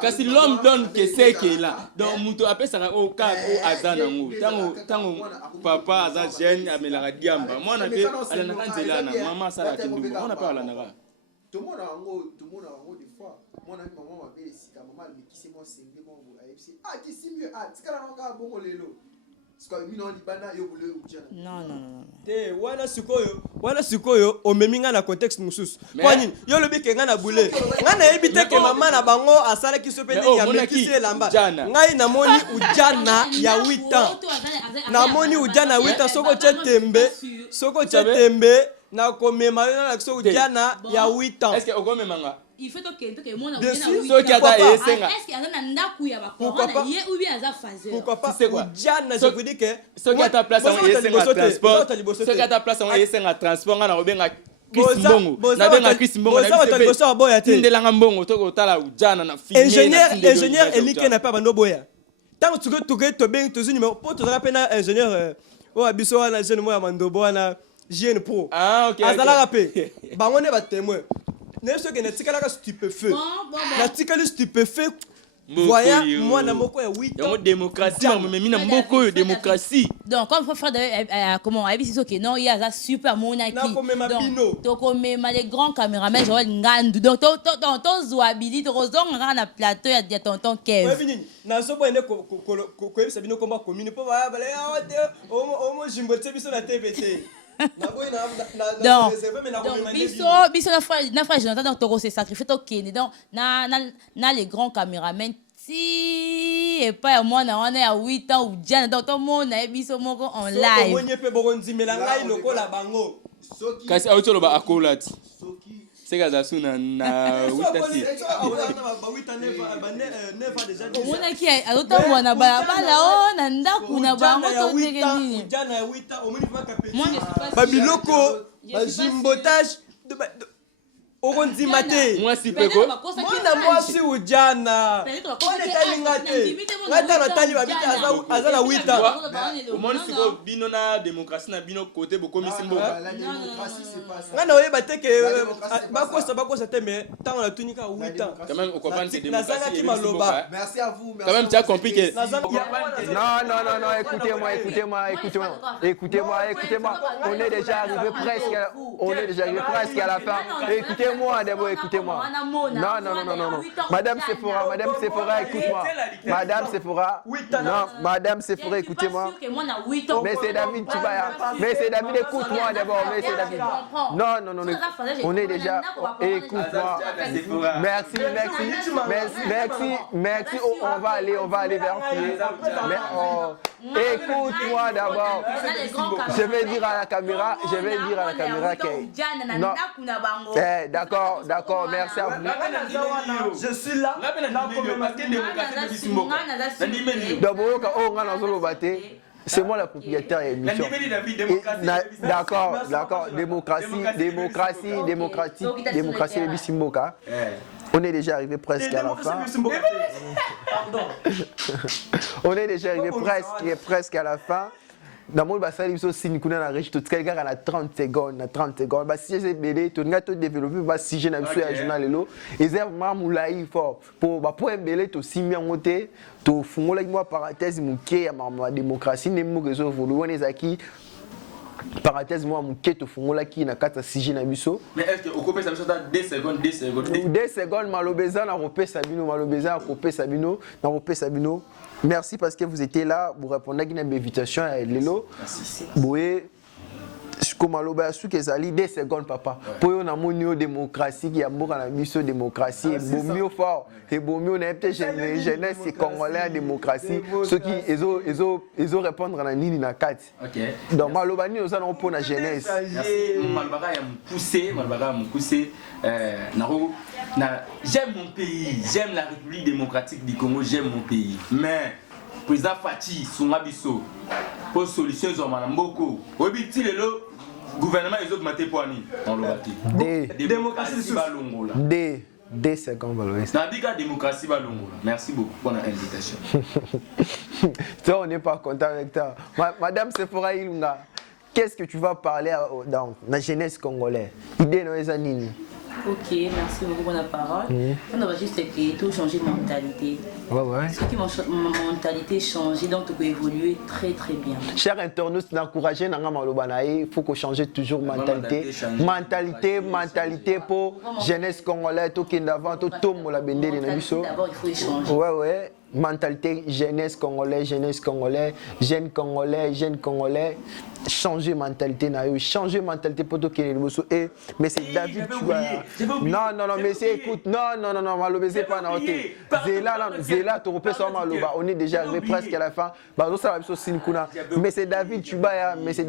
Kasi l'homme donne que c'est que là. Donc muto appelle ça au cas au azana ngo. Tango papa aza jeune amela diamba. Moi na pe ala na kanzela na maman sala kindu. On appelle ala na. Tout le monde a ngo des fois. Moi na maman m'a bé sika maman me kisi mo sengé mo AFC. Ah qui si mieux ah tikala na ka bongo lelo. Non. Te wana sikoyo omeminga na contexte mususu. Kwani yo lobi ke nga na bule. Nga na ebite ke mama na bango asala kiso pe ndenge ya mekisi elamba. Ngai na moni ujana ya 8 ans. Na moni ujana ya 8 ans soko chetembe na komema yo na kiso ujana ya 8 ans. Est-ce que okomemanga? Il faut que moi na est-ce qu'il y a un ndaku ya ba parents ye ou bien aza fazer. Pourquoi pas? Ujana je vous dis que ce qui a ta place en transport. Ce qui a ta place en transport na obenga Chris Mbongo. Na benga Chris Mbongo na tindelanga mbongo to tala ujana na fini. Ingénieur Elike na pas bando boya. Tant to ben to numéro pour to rappel na ingénieur o abiso na jeune mo ya mandobo na JN Pro. Ah OK. Azala rappel. Bango ne ba témoin. N'est-ce que n'est-ce stupéfait. La tika stupéfait. Voyant moi na moko ya 8 ans. Démocratie, mais na moko démocratie. Donc comme frère de comment ABC so que non, il y a ça super monaki. Donc comme les grands caméramans Joël Ngandu. Donc to zoabili to rozonga na plateau ya tonton Kev. Ouais vini. Na so boye ko ça bino komba commune po ba bale o mo jimbote biso na TVT. Donc biso na frère Jonathan donc toko se sacrifier to kene donc na les grands caméramans si et pas moi na on est à 8 ans ou déjà donc tout le monde na biso moko en live so ko pe bokonzimela ngai lokola bango kasi auto ba akolati c'est que ça na 8 ans on a qui a autant bona ba la na ndaku na bango to ndenge nini jana 8 ans omoni va kapeti babiloko bazimbotage okonzimate moi si peko mwana mwasi ujana on etalingate ngata na tali babita aza na 8 ans omoni siko bino na démocratie na bino côté bokomisi mboka La démocratie c'est pas ça. ngana oyeba te ke bakosa te mais tant na tunika 8 ans quand même on comprend que nazanga ki maloba Merci à vous. quand même tu as compris que Non, écoutez-moi. On est déjà arrivé presque à la fin. Écoutez-moi d'abord, écoutez-moi. Non. Madame Sephora, écoute-moi. Madame Sephora, écoutez-moi. Mais c'est David, écoute-moi d'abord. Mais c'est David. Non. On est déjà. Écoute-moi. Merci. On va aller vers pied. Écoute-moi d'abord. Je vais dire à la caméra que. Non. D'accord, merci à vous. je suis là D'abord, c'est moi le propriétaire de l'émission. D'accord. Démocratie, les Bissimboka. On est déjà arrivé presque à la fin. On est déjà arrivé presque à la fin. Dans mon bassin, il y a quelqu'un à 30 secondes. Si j'ai belé, tu as développé, si j'ai un journal, ils ont vraiment fort. Pour belé, tu as si bien monté, tu as fait moi parenthèse, la démocratie, les mots que je veux, parenthèse moi muke to fungola ki na kata sije na biso. Mais est-ce que au copé ça me sorta 2 secondes 2 secondes malobeza na repé sabino malobeza na kopé sabino na repé sabino. Merci parce que vous étiez là pour répondre à une invitation à Lelo. Merci. Boué comme maloba sou que zali 2 secondes papa. Pour on a mon démocratie qui a beaucoup na biso démocratie et bon mieux fort et bon mieux na peut jeunesse c'est congolais à démocratie ceux qui ils ont répondre na nini na kati. OK. Donc maloba ni oza na pour na jeunesse. Malbara ya me pousser j'aime mon pays, j'aime la République démocratique du Congo, j'aime mon pays. Mais président Fati Sungabiso pour solution zo manamboko. Obiti lelo gouvernement ils augmenté poani on le bâti. Démocratie sur balongola. 2 secondes Valois. Nabika démocratie balongola. Merci beaucoup pour l'invitation. Toi on n'est pas content avec toi. Madame Sephora Ilunga, qu'est-ce que tu vas parler dans la jeunesse congolaise? Idée no ezanini. Ok, merci beaucoup pour la parole. On va juste tout changer de mentalité. Ouais. Ce qui ma mentalité changer, donc tu peux évoluer très très bien. Chers internautes, n'encouragez il faut qu'on change toujours mentalité. Mentalité pour jeunesse congolaise, tout qui d'avant, tout la bendé de Nabiso. D'abord, il faut échanger. Ouais. Mentalité jeunesse congolais, jeunes congolais, changer mentalité changer mentalité pour tout qui est et mais c'est David tu vois. Non mais c'est écoute non malobézé pas na hôtel. Zela tu repères sur maloba, on est déjà arrivé presque à la fin. Bah ça va sur kuna mais c'est David tu baya merci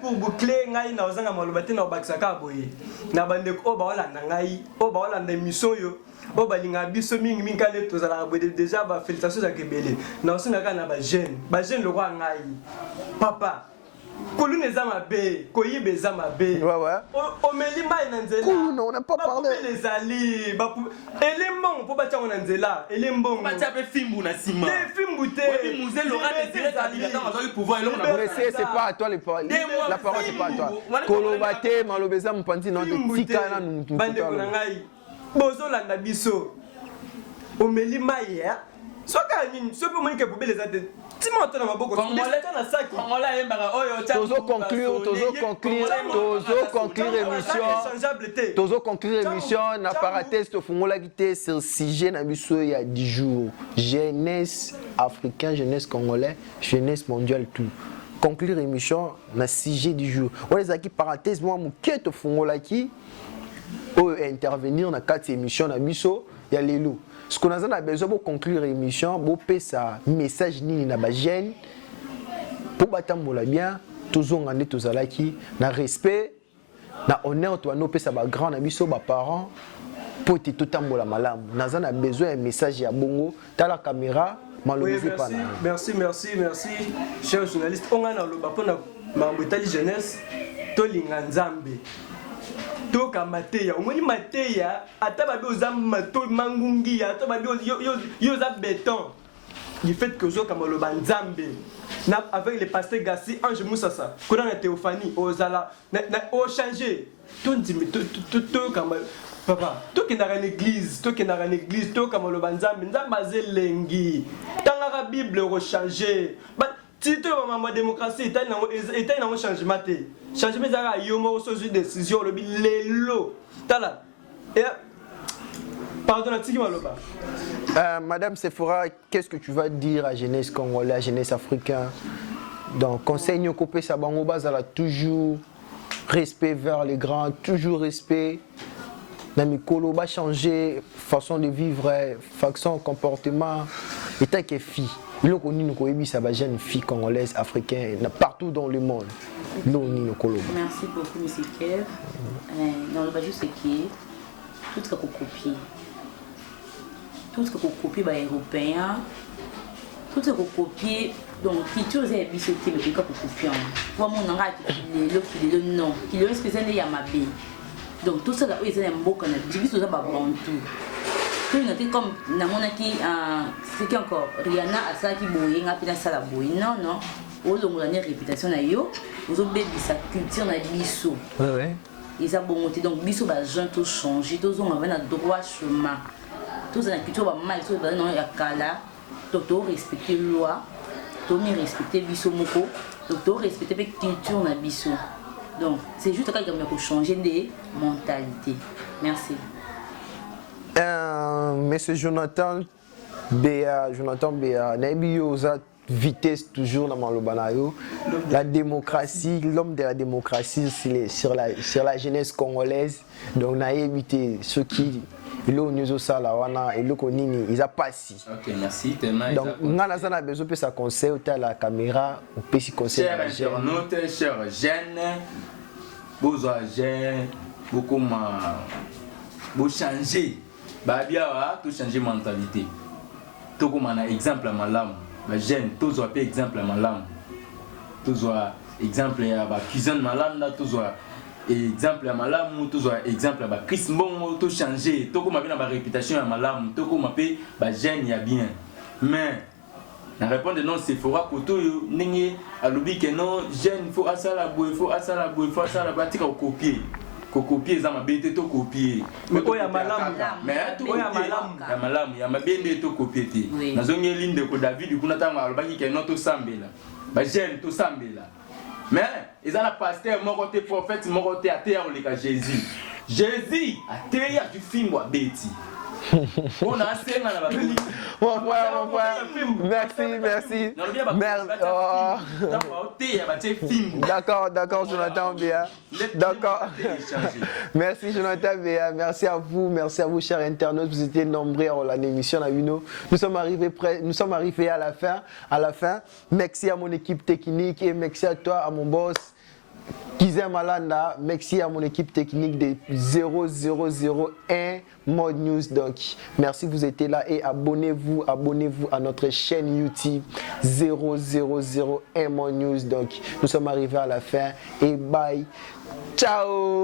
pour boucler ngai na ozanga maloba te na bakisaka boye. Na bande ko ba wala ngai o ba wala mission yo. Bon balinga biso mingi minkale tozala déjà ba félicitations à Kebele na osinga na ba jeune le roi ngai papa kolune zama be koyibe zama be o melima na nzela on n'a pas parlé les ali ba élément pour ba tchanga na nzela élément ba tchape fimbu na sima fimbu te oui musée Laurent Désiré Kabila dans le pouvoir et mais c'est pas à toi la parole c'est pas à toi kolobate malobeza mpanzi non tika na nous bande ko ngai bozolanda biso omeli mai soka nini soki omoni ke poubele eza te tima otana maboko na saki tozo conclure émission na parenthèse tofungolaki te sur sujet na biso il y a 10 jours jeunesse africain jeunesse congolais jeunesse mondiale tout conclure émission na sujet du jour on les acquis parenthèse moi moke tofungolaki intervenir dans quatre émissions na biso ya lelo ce qu'on a besoin pour conclure émission pour pesa message nini na ba jeune pour batambola bien tozonga nde tozalaki na respect na honneur to no pesa ba grand na biso ba parents pour te totambola malamu naza na besoin un message ya bongo tala caméra malobézé pas merci chers journalistes on a lo ba pona mambetali jeunesse to linga nzambe toka mateya omoni mateya ata babi oza mato mangungi ata babi yo za béton du fait que zo kama loba nzambe na avec le pasteur Gassi Ange Moussassa kona na Théophanie ozala na o changer to ndimi to kama papa to kendaka na église to kama loba nzambe azelengi tangaka Bible ro changer tito ma démocratie est un changement changement zara yomo sozu décision lobi lelo tala et pardon tiki maloba madame Sephora, qu'est-ce que tu vas dire à jeunesse congolaise, à jeunesse africaine? Donc conseil nyokopé sa bango bazala toujours respect vers les grands, toujours respect. Na mikolo ba changer façon de vivre, façon comportement et tant que fille. Merci partout dans le monde. Merci beaucoup, M. Kev. Dans le bas, c'est qui tout ce qu'on copie. Tout ce qu'on copie, les Européens. Tout ce qu'on copie, donc, qui tous les bisoutés, mais qui copient. Pour mon nom, qui le nom, qui le respecte, il y a ma vie. Donc, tout ça, ils ont un beau canal. Je dis tout ça, tout. Comme c'est qui encore Rihanna a ça qui boye n'a pas ça la boye non aux hommes réputation na yo aux hommes sa culture na biso ils a bon monté donc biso ba gens tout changer tous on avait na droit chemin tous na culture ba mal tout non ya kala to respecter loi to mi respecter biso moko Donc, tu respecter la culture na biso. Donc, c'est juste quand il faut changer de mentalité. Merci. Monsieur Jonathan Béa, vitesse toujours dans Malobanayo. La démocratie, l'homme de la démocratie sur la jeunesse congolaise. Donc, on a évité ceux qui ils ont ils ont passé. Ok, merci tellement. Donc, on a besoin de sa conseil à la caméra, ou peut s'y conseiller. Chers internautes, chers jeunes, vous âgés, beaucoup vous changez. Babia, tout changer mentalité. Tout comme un exemple à ma lame. Les jeunes, tous ont exemple à ma lame. Tous ont exemple à la cuisine ma lame, tous ont exemple à ma lame, tous ont exemple à la Chris Mbongo, tout changer. Tout comme ma réputation à ma lame, tout comme ma jeune, y a bien. Mais, la réponse de non, c'est fora koto yo ningi alubi que non, jeune, il faut asala boue, il faut asala boue, il faut asala batika au copier. Copier ça m'a bête to copier mais quoi ya malamu mais tout ya malamu ya mabende to copier ti nazongi ligne de ko David kuna tanga alobaki ke non to sambela ba jeune to sambela mais ils ont la pasteur mon côté prophète mon côté athée le cas Jésus athée du film wa beti on a assez dans la Bible. Mon frère. Merci. D'accord, Jonathan Béa. D'accord. Merci, Jonathan Béa. Merci à vous, chers internautes. Vous étiez nombreux à l'émission. Nous sommes arrivés à la fin. Merci à mon équipe technique et merci à toi, à mon boss. Kizem Malanda, merci à mon équipe technique de 0001 Mode News. Donc, merci, vous étiez là et abonnez-vous à notre chaîne YouTube 0001 Mode News. Donc, nous sommes arrivés à la fin et bye. Ciao.